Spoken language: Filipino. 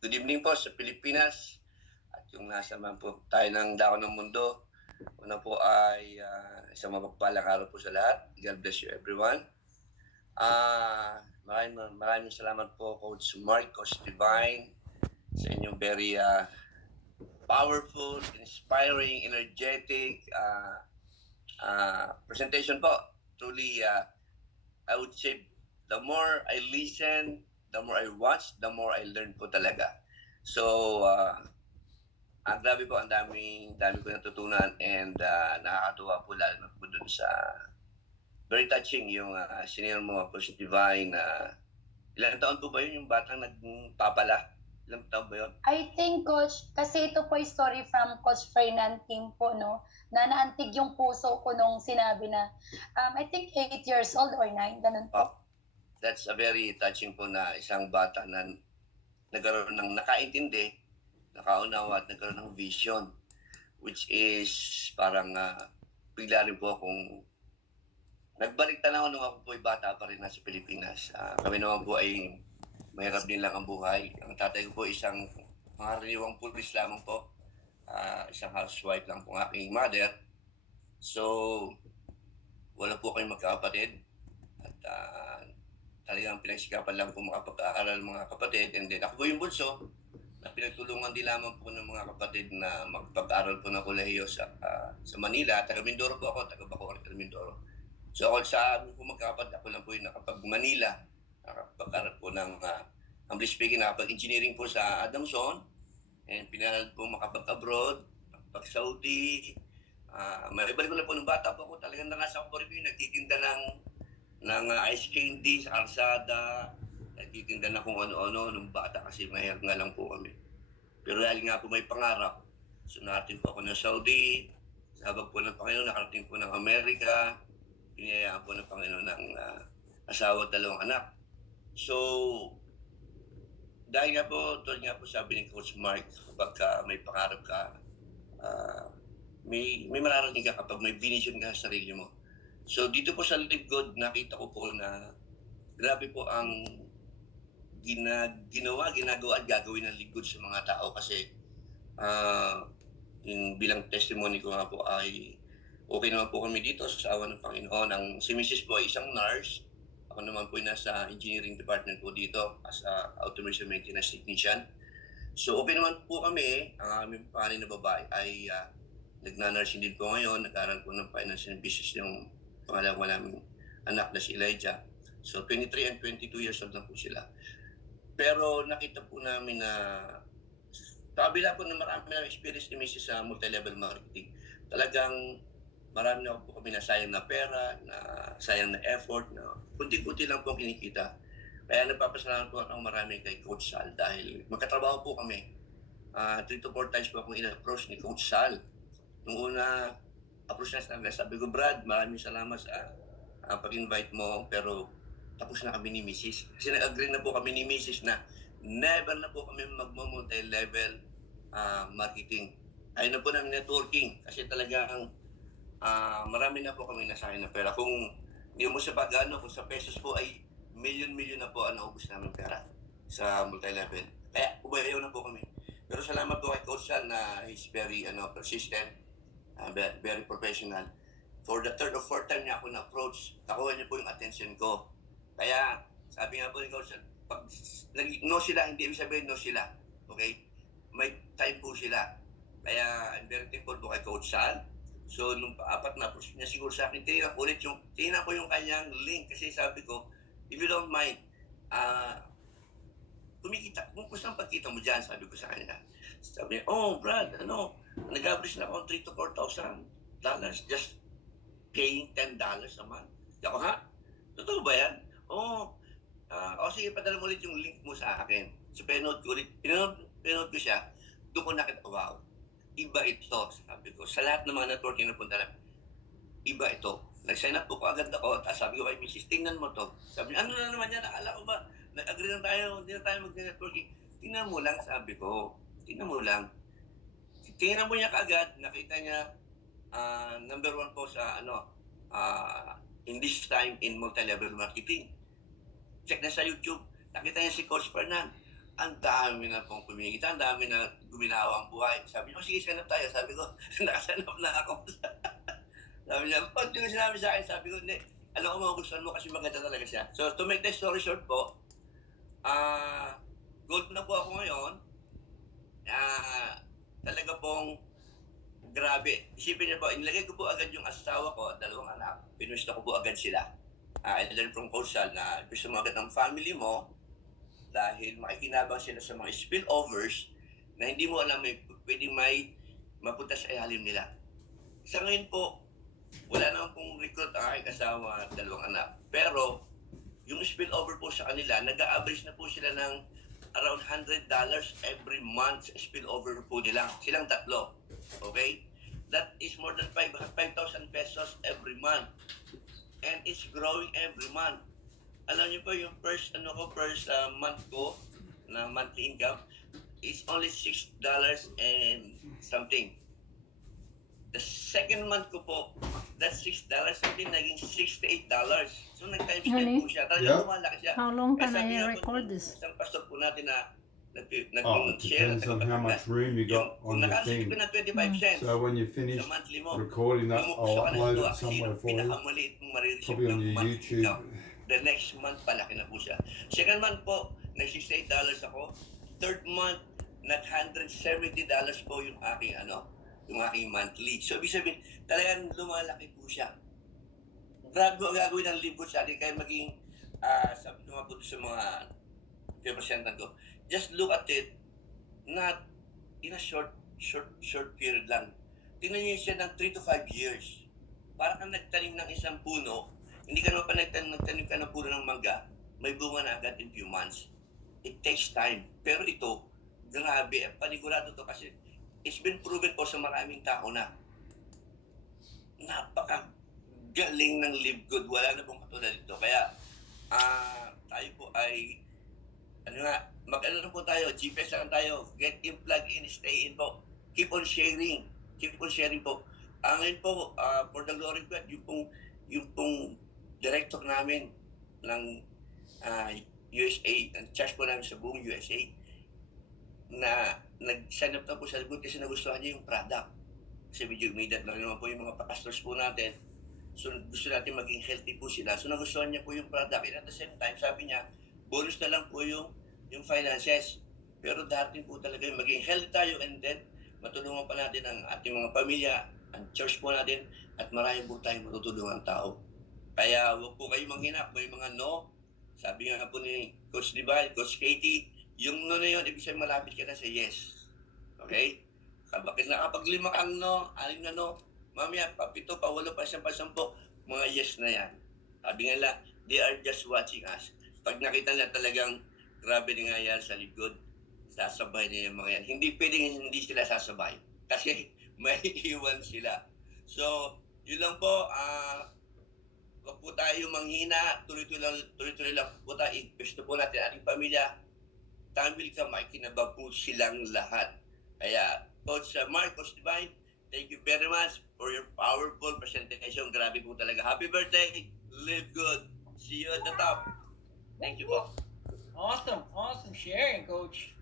Good evening po sa Pilipinas at yung nasa man po tayo ng dako ng mundo. Una po ay isang mapagpalang araw po sa lahat. God bless you everyone. Maraming salamat po Coach Marcos Divine sa inyong very powerful, inspiring, energetic presentation po. Truly, I would say the more I listen, the more I watch, the more I learn po talaga. So, grabe po, ang dami ko natutunan and nakakatuwa po lalo na po dun sa very touching yung sinare mo po si Divine. Ilang taon po ba yun yung batang nagpapala? Ilang taon ba yun? I think, Coach, kasi ito po yung story from Coach Fernan Team po, no? Na naantig yung puso ko nung sinabi na, I think 8 years old or 9, ganun po. That's a very touching po na isang bata na nagkaroon ng nakaintindi, nakaunawa at nagkaroon ng vision, which is parang bigla rin po akong nagbalik tanaw nung ako po ay bata pa rin nasa Pilipinas. Kami naman po ay mahirap din lang ang buhay. Ang tatay ko po isang pangkaraniwang pulis lamang po. Isang housewife lang po ang aking mother. So, wala po kayong magkakapatid. At talagang pinagsikapan lang po makapag-aaral mga kapatid. And then ako po yung bunso na pinagtulungan din lamang po ng mga kapatid na magpag-aaral po ng kolehiyo sa Manila. Taga Mindoro po ako, taga Bacoor, taga Mindoro. So ako sa amin po magkakapatid, ako lang po yung nakapag-Manila, nakapag-aaral po ng, humbly speaking, nakapag-engineering po sa Adamson. And pinalad po makapag-abroad, makapag-Saudi. Maribalik ko na po nung bata po ako, talagang nasa ako rin nagtitinda ng ice candy sa kalsada, nagtitinda na kung ano-ano nung bata kasi mahirap nga lang po kami. Pero dahil nga po may pangarap, sunatin po ako ng Saudi, sa habag po ng Panginoon, nakarating po ng Amerika, pinayayaan po ng Panginoon ng asawa at 2 anak. So, dahil nga po, tulad nga po sabi ni Coach Mark, kapag may pangarap ka, may mararating ka kapag may vision ka sa sarili mo. So dito po sa Live God, nakita ko po na grabe po ang ginagawa at gagawin ng Live God sa mga tao kasi bilang testimony ko nga po ay okay naman po kami dito sa awa ng Panginoon. Si Mrs. po ay isang nurse. Ako naman po ay nasa engineering department po dito as automation maintenance technician. So okay naman po kami. Ang aming pangalan na babae ay nagna-nursing din po ngayon. Nag-aaral po ng finance and business yung pangalawa naming anak na si Elijah. So 23 and 22 years old na po sila. Pero nakita po namin na sa kabila po na marami na experience ni Mrs. sa multi-level marketing, talagang marami na po kami na sayang na pera, na sayang na effort, na kunti-kunti lang po kinikita. Kaya nagpapasalamat po ako marami kay Coach Sal dahil magkatrabaho po kami. 3 to 4 times po akong in-approach ni Coach Sal. Nung una, approach na sabi ko, Brad, maraming salamat sa pag-invite mo, pero tapos na kami ni Mrs. Kasi nag-agree na po kami ni Mrs. na never na po kami mag-multi-level marketing. Ayaw na po namin networking kasi talagang marami na po kami nasayang na pera. Kung hindi mo sa pag-ano, kung sa pesos po ay milyon-milyon na po ang naubos namin pera sa multi-level. Kaya umayaw na po kami. Pero salamat po kay Coach Sal na he's very persistent, very professional. For the third or fourth time niya ako na-approach, nakuha niya po yung attention ko. Kaya sabi nga po ni Coach Sal, pag no sila, hindi ibig sabihin no sila. Okay? May time po sila. Kaya I'm very thankful po kay Coach Sal. So, nung apat na approach niya siguro sa akin, tingnan ko yung kanyang link kasi sabi ko, if you don't mind, kumikita, kung gusto ang pagkita mo dyan, sabi ko sa kanya. Sabi niya, oh Brad, nag-average na ako 3 to 4,000 dollars just paying $10 a month. Ako, ha? Totoo ba yan? Oo. Sige, padala mo ulit yung link mo sa akin. So, pinanood ko siya, doon ko nakita, wow, iba ito, sabi ko. Sa lahat ng mga networking na punta lang, iba ito. Nag-sign up po ko agad ako, tapos sabi ko kay Mrs. tingnan mo to. Sabi niya, ano na naman yan, nakala ko ba, nag-agree na tayo, hindi na tayo mag-networking. Tingnan mo lang, sabi ko. Tingnan mo lang. Tingnan mo niya kaagad, nakita niya, number 1 po sa, in this time in multi-level marketing. Check na sa YouTube, nakita niya si Coach Fernan. ang dami na pong kumikita, ang dami na guminawa ang buhay. Sabi ko, sige, sanap tayo. Sabi ko, nakasanap na ako. Sabi niya, pag yung sinabi sa akin, sabi ko, hindi, alam ko magugustuhan mo kasi maganda talaga siya. So, to make the story short po, gold na po ako ngayon. Talaga pong grabe. Isipin niyo po, inilagay ko po agad yung asawa ko, 2 anak. Pinusta ko po agad sila. I learned from Coach Sal na gusto mo agad ng family mo dahil makikinabang sila sa mga spillovers na hindi mo alam pwedeng may mapunta sa ilalim nila. Sa ngayon po, wala naman pong recruit ang aking asawa, 2 anak. Pero, yung spillover po sa kanila, nag-a-average na po sila ng around $100 every month spillover po nila. Silang 3. Okay? That is more than 5,000 pesos every month. And it's growing every month. Alam niyo po, yung first month ko na monthly income is only $6 and something. The second month ko po, that $6 something naging $68. So nag-times 10 Really? po siya. Talagang Yeah. lumalaki siya. How long Kaya can sabi I nga po record nung this? isang pastor po natin na Oh, it nag-share depends on how much room you got kung on your naka-receive thing. ka na 25 cents So when you finish sa monthly mo, recording that, lumubos I'll ka na upload ito. it Actually, somewhere for you. pinakamaliit mong marireceive Probably on ng your monthly YouTube. income. The next month, palaki na po siya. Second month po, nag-$68 ako. Third month, nag-$170 po yung aking monthly. So, ibig sabihin, talagang lumalaki po siya. Grabe ang gagawin ng libro sa atin, kaya maging, sabi ko nga po sa mga representant ko, just look at it, not in a short period lang. Tingnan niyo siya ng 3 to 5 years. Para kang nagtanim ng isang puno, hindi ka naman pa nagtanim ka ng puno ng mangga, may bunga na agad in few months. It takes time. Pero ito, grabe, panigurado to kasi it's been proven po sa maraming tao na napaka-galing ng Live Good. Wala na pong katulad ito. Kaya, tayo po ay mag-ano po tayo, GPS lang tayo, get in, plug in, stay in po. Keep on sharing po. Ngayon po, for the glory of God, yung pong director namin ng USA, ang charge po namin sa buong USA, na nag-sign up na po sa good kasi nagustuhan niya yung product. Kasi medyo may na rin naman po yung mga pastors po natin. So gusto natin maging healthy po sila. So nagustuhan niya po yung product. And at the same time, sabi niya, bonus na lang po yung finances. Pero dating po talaga yung maging healthy tayo and then matulungan pa natin ang ating mga pamilya, ang church po natin, at marami po tayong matutulungan tao. Kaya huwag po kayong manghinap, may mga no. Sabi nga po ni Coach Dival, Coach Katie, yung no na yun, ibig sabihin malapit ka na sa yes. Okay? Bakit nakapag 5 kang no, 6 na no, mamaya pa 7, pa 8, pa 10, pa 10, mga yes na yan. Sabi nga lang, they are just watching us. Pag nakita nila talagang grabe na nga yan sa likod, sasabay na yung mga yan. Hindi pwedeng hindi sila sasabay. Kasi may iwan sila. So, yun lang po. Huwag po tayo manghina. Tuloy-tuloy lang po tayo. Gusto po natin ating pamilya. Time will come, makikinabang po silang lahat. Kaya, Coach Marcos Divine, thank you very much for your powerful presentation. Grabe po talaga. Happy birthday. Live good. See you at the top. Thank you po. Awesome sharing, Coach.